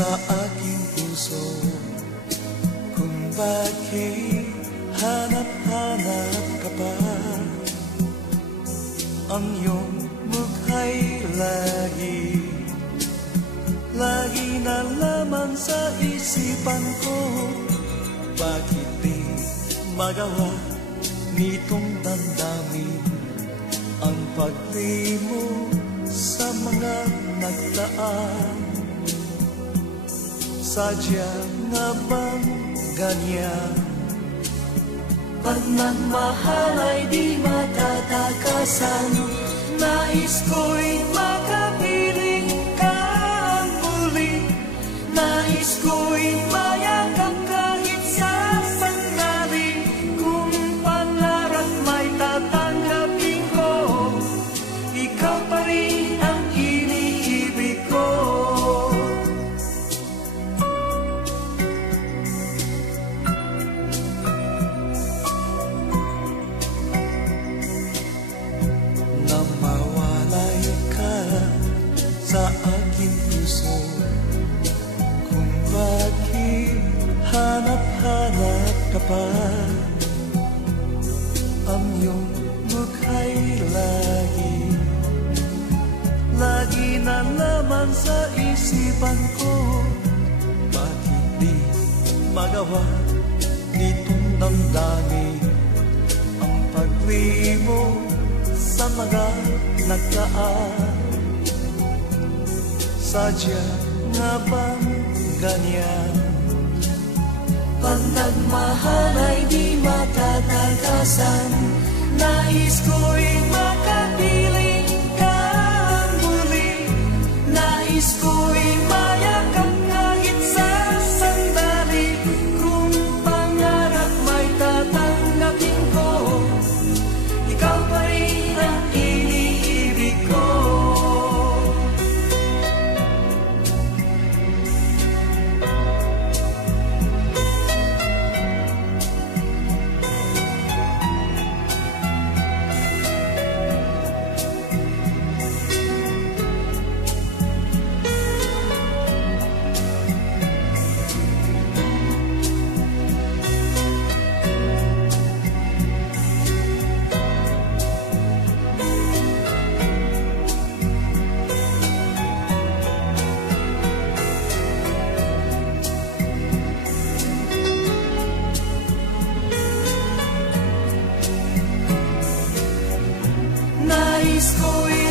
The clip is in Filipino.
sa aking puso. Kung bakit hanap-hanap ka pa, ang iyong mukha'y lagi na laman sa isipan ko. Bakit di magawa nitong damdamin ang paglimo sa mga nagdaan? Sadya nga bang ganyan? Pag nagmahal ay di matatakasan. Nais ko'y makapiling ka muli. Nais ko'y mayakap kahit sa sandali. Kung pangarap may tatanggapin ko, ikaw pa rin ang iniibig ko. Sa aking puso, kung bakit hanap-hanap ka pa, ang iyong mukha'y lagi na laman sa isipan ko. Bakit di magawa nitong damdamin ang paglimo sa mga nagdaan? Sadya nga bang ganyan? Pag nagmahal ay di matatakasan. Nais ko'y makapiling ka muli. Nais ko'y mayakap kahit sa sandali. Kung pangarap may tatanggapin ko, ikaw pa rin ang iniibig ko. Nais ko'y